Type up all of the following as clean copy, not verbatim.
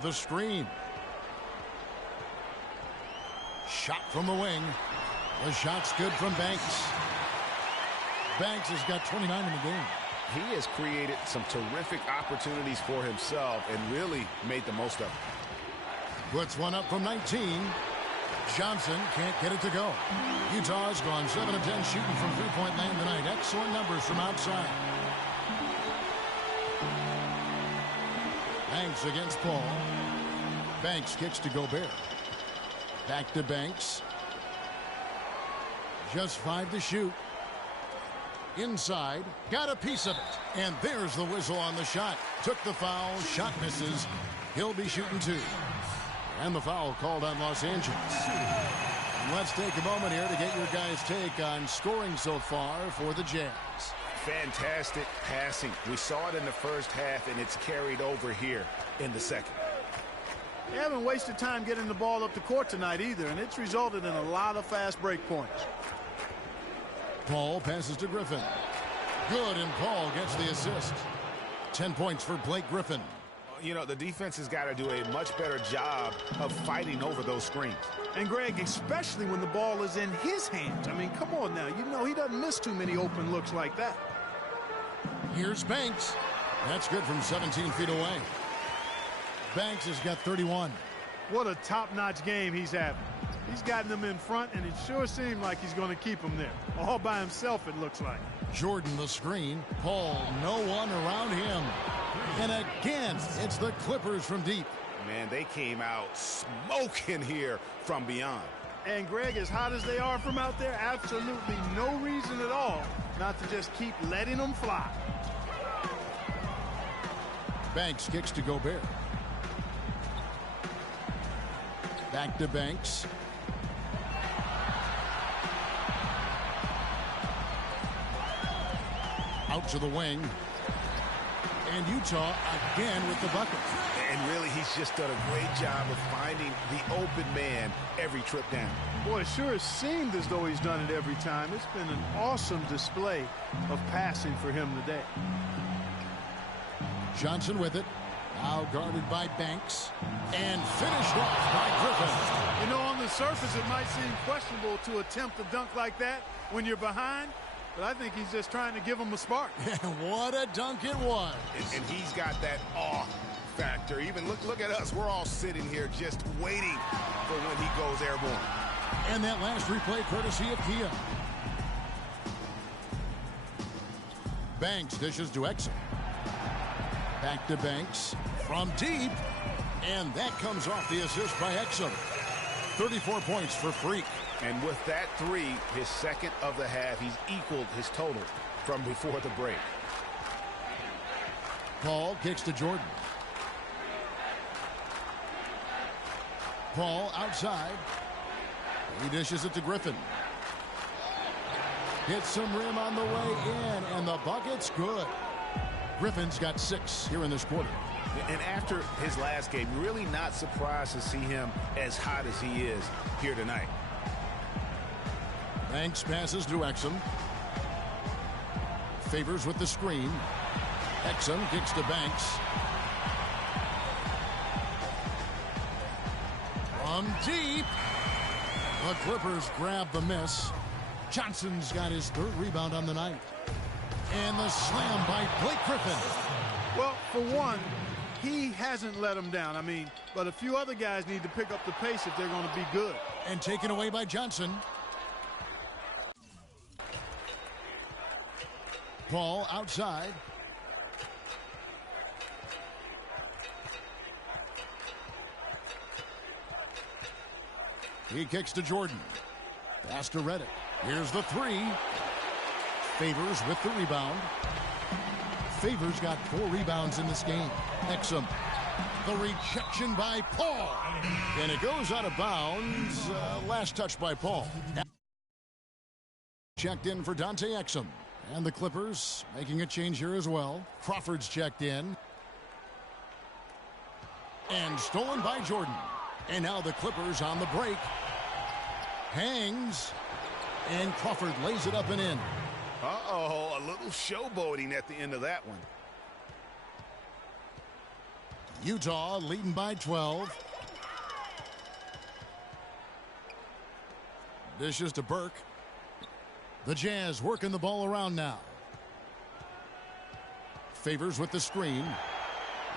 The screen. Shot from the wing. The shot's good from Banks. Banks has got 29 in the game. He has created some terrific opportunities for himself and really made the most of it. Puts one up from 19. Johnson can't get it to go. Utah's gone 7 of 10 shooting from three-point land tonight. Excellent numbers from outside. Banks against Paul. Banks kicks to Gobert. Back to Banks. Just 5 to shoot. Inside. Got a piece of it. And there's the whistle on the shot. Took the foul. Shot misses. He'll be shooting 2. And the foul called on Los Angeles. And let's take a moment here to get your guys' take on scoring so far for the Jazz. Fantastic passing. We saw it in the first half, and it's carried over here in the second. They haven't wasted time getting the ball up the court tonight either, and it's resulted in a lot of fast break points. Paul passes to Griffin. Good, and Paul gets the assist. 10 points for Blake Griffin. You know, the defense has got to do a much better job of fighting over those screens. And, Greg, especially when the ball is in his hands. I mean, come on now. You know he doesn't miss too many open looks like that. Here's Banks. That's good from 17 feet away. Banks has got 31. What a top-notch game he's having. He's gotten them in front, and it sure seemed like he's going to keep them there. All by himself, it looks like. Jordan the screen. Paul, no one around him. And again, it's the Clippers from deep. Man, they came out smoking here from beyond. And, Greg, as hot as they are from out there, absolutely no reason at all not to just keep letting them fly. Banks kicks to Gobert. Back to Banks. Out to the wing. And Utah again with the bucket. And really, he's just done a great job of finding the open man every trip down. Boy, it sure has seemed as though he's done it every time. It's been an awesome display of passing for him today. Johnson with it. Now guarded by Banks. And finished off by Griffin. You know, on the surface, it might seem questionable to attempt a dunk like that when you're behind. But I think he's just trying to give him a spark. What a dunk it was. And he's got that awe factor. Even look at us. We're all sitting here just waiting for when he goes airborne. And that last replay courtesy of Kia. Banks dishes to Exum. Back to Banks from deep. And that comes off the assist by Exum. 34 points for Freak. And with that 3, his second of the half, he's equaled his total from before the break. Paul kicks to Jordan. Paul outside. He dishes it to Griffin. Hits some rim on the way in, and the bucket's good. Griffin's got 6 here in this quarter. And after his last game, really not surprised to see him as hot as he is here tonight. Banks passes to Exum. Favors with the screen. Exum kicks to Banks. From deep. The Clippers grab the miss. Johnson's got his 3rd rebound on the night. And the slam by Blake Griffin. Well, for one, he hasn't let them down. I mean, but a few other guys need to pick up the pace if they're going to be good. And taken away by Johnson. Paul outside. He kicks to Jordan. Pass to Reddick. Here's the 3. Favors with the rebound. Favors got 4 rebounds in this game. Exum. The rejection by Paul. And it goes out of bounds. Last touch by Paul. Checked in for Dante Exum. And the Clippers making a change here as well. Crawford's checked in. And stolen by Jordan. And now the Clippers on the break. Hangs. And Crawford lays it up and in. Uh-oh, a little showboating at the end of that one. Utah leading by 12. Dishes to Burke. The Jazz working the ball around now. Favors with the screen.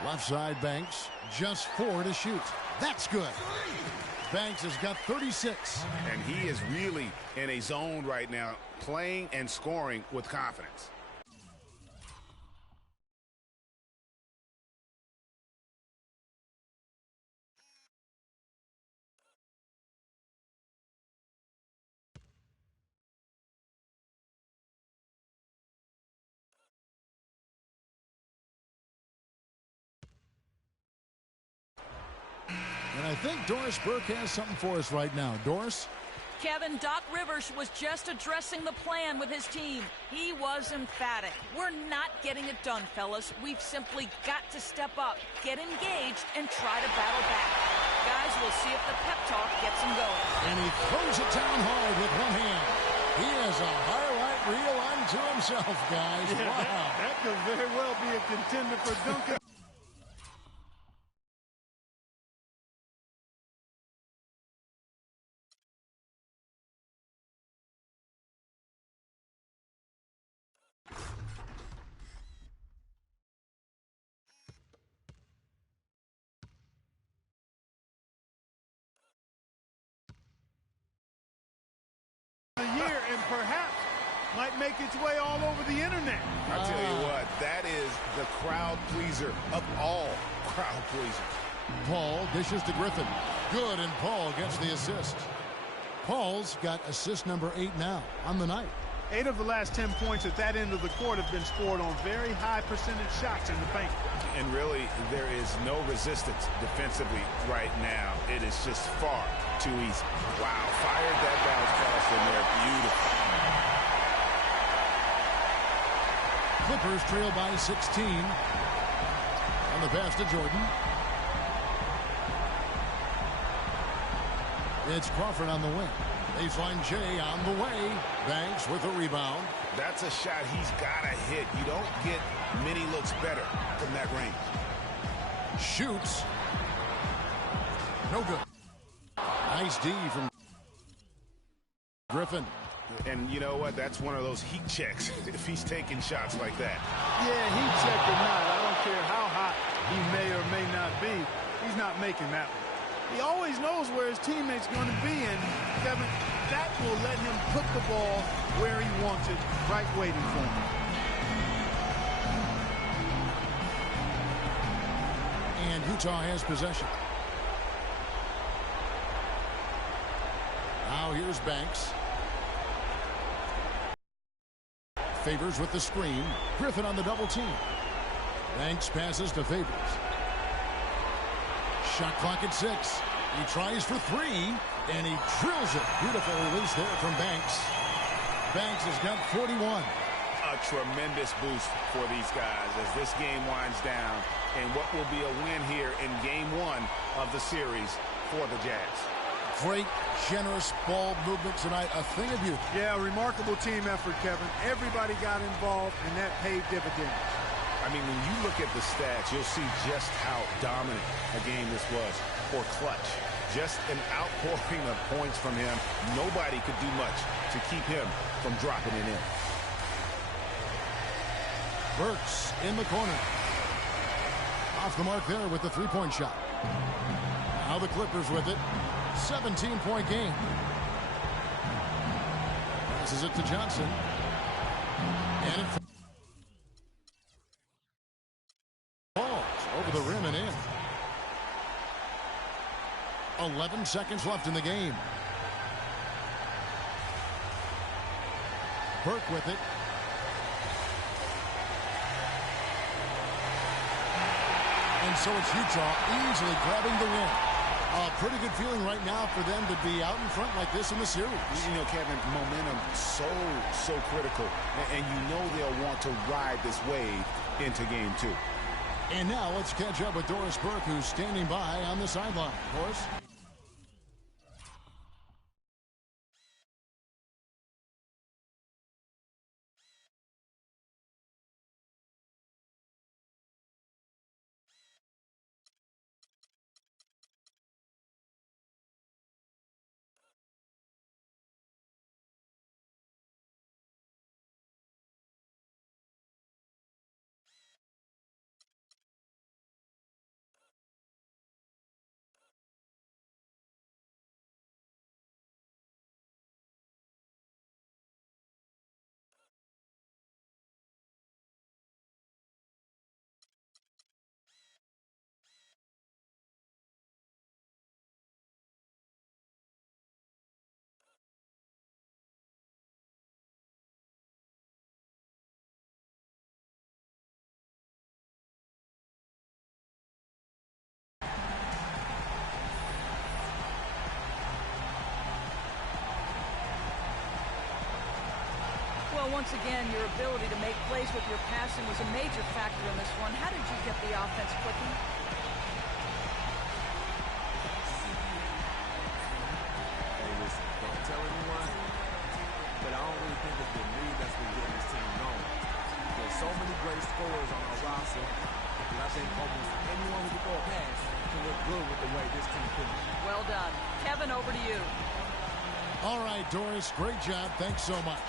Left side Banks. Just 4 to shoot. That's good. Banks has got 36. And he is really in a zone right now, playing and scoring with confidence. And I think Doris Burke has something for us right now. Doris? Kevin, Doc Rivers was just addressing the plan with his team. He was emphatic. We're not getting it done, fellas. We've simply got to step up, get engaged, and try to battle back. Guys, we'll see if the pep talk gets him going. And he throws it down hard with one hand. He has a highlight reel unto himself, guys. Yeah, Wow. that could very well be a contender for Duncan. Year and perhaps might make its way all over the internet. I tell you what, that is the crowd pleaser of all crowd pleasers. Paul dishes to Griffin. Good, and Paul gets the assist. Paul's got assist number 8 now on the night. 8 of the last 10 points at that end of the court have been scored on very high percentage shots in the paint. And really, there is no resistance defensively right now. It is just far too easy. Wow, fired that bounce pass in there. Beautiful. Clippers trail by 16. On the pass to Jordan. It's Crawford on the wing. Baseline Jay on the way. Banks with a rebound. That's a shot he's got to hit. You don't get many looks better from that range. Shoots. No good. Nice D from Griffin. And you know what? That's one of those heat checks if he's taking shots like that. Yeah, heat check or not, I don't care how hot he may or may not be, he's not making that one. He always knows where his teammate's going to be, and Kevin, that will let him put the ball where he wants it, right waiting for him. And Utah has possession. Now here's Banks. Favors with the screen. Griffin on the double team. Banks passes to Favors. Shot clock at 6. He tries for 3, and he drills it. Beautiful release there from Banks. Banks has got 41. A tremendous boost for these guys as this game winds down, and what will be a win here in game 1 of the series for the Jazz. Great, generous ball movement tonight. A thing of beauty. Yeah, remarkable team effort, Kevin. Everybody got involved, and that paid dividends. I mean, when you look at the stats, you'll see just how dominant a game this was for clutch. Just an outpouring of points from him. Nobody could do much to keep him from dropping it in. Burks in the corner. Off the mark there with the three-point shot. Now the Clippers with it. 17-point game. Passes it to Johnson. And it falls over the rim and in. 11 seconds left in the game. Burke with it. And so it's Utah easily grabbing the win. A pretty good feeling right now for them to be out in front like this in the series. You know, Kevin, momentum so critical. And you know they'll want to ride this wave into game 2. And now let's catch up with Doris Burke, who's standing by on the sideline. Doris? Well, once again, your ability to make plays with your passing was a major factor in this one. How did you get the offense clicking? Hey, listen, don't tell anyone, but I don't really think it's the lead that's been getting this team going. There's so many great scorers on our roster, and I think almost anyone who can throw a pass can look good with the way this team finishes. Well done. Kevin, over to you. All right, Doris, great job. Thanks so much.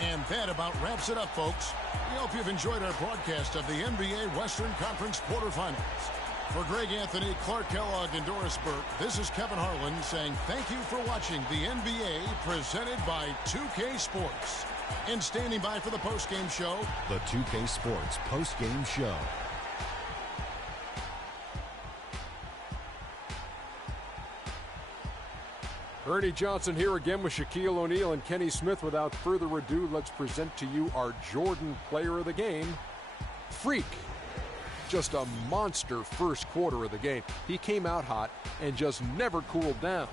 And that about wraps it up, folks. We hope you've enjoyed our broadcast of the NBA Western Conference quarterfinals. For Greg Anthony, Clark Kellogg, and Doris Burke, this is Kevin Harlan saying thank you for watching the NBA presented by 2K Sports. And standing by for the postgame show, The 2K Sports postgame show. Ernie Johnson here again with Shaquille O'Neal and Kenny Smith. Without further ado, let's present to you our Jordan player of the game, Freak. Just a monster first quarter of the game. He came out hot and just never cooled down.